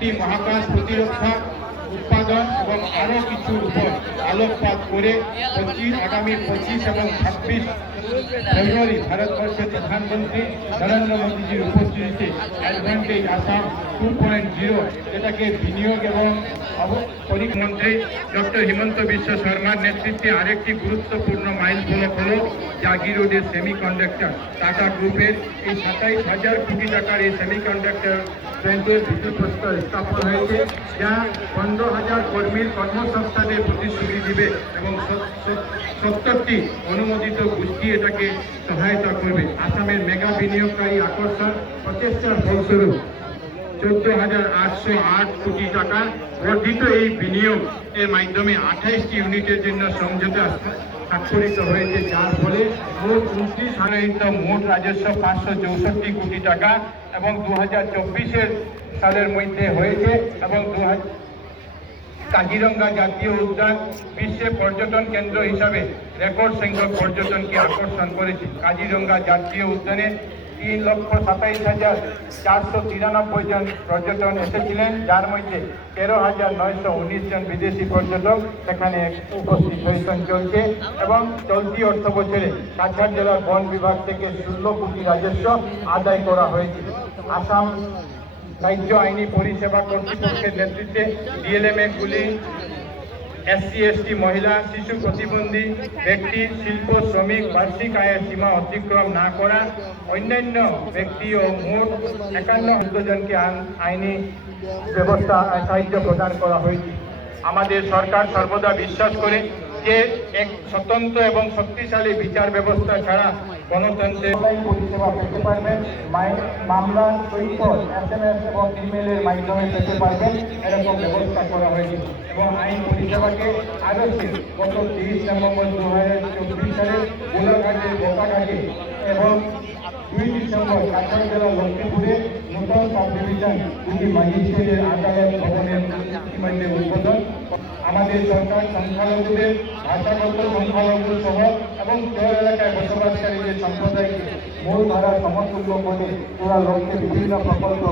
শক্তি মহাকাশ প্রতিরক্ষা, উৎপাদন এবং আরও কিছুর উপর আলোকপাত করে পঁচিশ, আগামী পঁচিশ এবং ছাব্বিশ ফেব্রুয়ারি ভারতবর্ষের প্রধানমন্ত্রী নরেন্দ্র মোদীজির উপস্থিতিতে advantage Assam two point zero যেটাকে বিনিয়োগ এবং পরিমন্ত্রী ডক্টর হিমন্ত বিশ্ব শর্মার নেতৃত্বে আরেকটি গুরুত্বপূর্ণ মাইল ফলক হল জাগি রোডের সেমিকন্ডাক্টর টাটা গ্রুপের এই সাতাইশ হাজার কোটি টাকার এই সেমিকন্ডাক্টর প্ল্যান্টের ভিত্তিপ্রস্তর স্থাপন হয়েছে, যা পনেরো হাজার কর্মীর কর্মসংস্থানের প্রতিশ্রুতি দিবে এবং সত্তরটি অনুমোদিত গোষ্ঠী এটাকে সহায়তা করবে। আসামের মেগা বিনিয়োগকারী আকর্ষণ প্রচেষ্টার ফলস্বরূপ চোদ্দ হাজার আটশো আট কোটি টাকা বর্ধিত এই বিনিয়োগ এর মাধ্যমে আঠাইশটি ইউনিটের জন্য সমঝোতা স্বাক্ষরিত হয়েছে, যার ফলে মোট উনত্রিশ হাজার মোট রাজস্ব পাঁচশো চৌষট্টি কোটি টাকা এবং দু হাজার চব্বিশের সালের মধ্যে হয়েছে এবং দু কাজিরঙ্গা জাতীয় উদ্যান বিশ্বে পর্যটন কেন্দ্র হিসাবে রেকর্ড সংখ্যক পর্যটনকে আকর্ষণ করেছে কাজিরঙ্গা জাতীয় উদ্যানে তিন লক্ষ সাতাইশ হাজার চারশো তিরানব্বই জন পর্যটন এসেছিলেন। যার মধ্যে তেরো হাজার নয়শো উনিশ জন বিদেশি পর্যটক সেখানে উপস্থিত হয়েছেন চলছে এবং চলতি অর্থ বছরে কাছাড় জেলার বন বিভাগ থেকে ষোলো কোটি রাজস্ব আদায় করা হয়েছে আসাম রাজ্য আইনি পরিষেবা কর্তৃপক্ষের নেতৃত্বে ডিএলএমএ গুলি এসসি এসটি মহিলা, শিশু প্রতিবন্ধী ব্যক্তি, শিল্প, শ্রমিক, বার্ষিক আয়ের সীমা অতিক্রম না করা, অন্যান্য ব্যক্তি ও মোট একান্ন জনকে আইনি ব্যবস্থা, সাহায্য প্রদান করা হয়েছে। আমাদের সরকার সর্বদা বিশ্বাস করে যে এক স্বতন্ত্র এবং শক্তিশালী বিচার ব্যবস্থা ছাড়া গণতন্ত্রের অনলাইন পরিষেবা পেতে পারবেন মামলা, সৈকত, এস এম এস এবং ইমেলের মাধ্যমে পেতে পারবেন, এরকম ব্যবস্থা করা হয়েছে। এবং আইন পরিষেবাকে আরও গত তিরিশ নভেম্বর দু হাজার চব্বিশ সালে গোলাঘাটে বোকাঘাটে এবং দুই ডিসেম্বর কাছাড় জেলা লক্ষ্মীপুরে নূতন সাব ডিভিশন দুটি ম্যাজিস্ট্রেটের আদালত ভবনের ইতিমধ্যে উদ্বোধন আমাদের সরকার, সংখ্যালঘুদের, ভাষাগত সংখ্যালঘু সহ এবং শহর এলাকায় বসবাসকারী যে সম্প্রদায়কে মূল ধারা সমতুল্য করে ওরা লক্ষ্যে বিভিন্ন প্রকল্প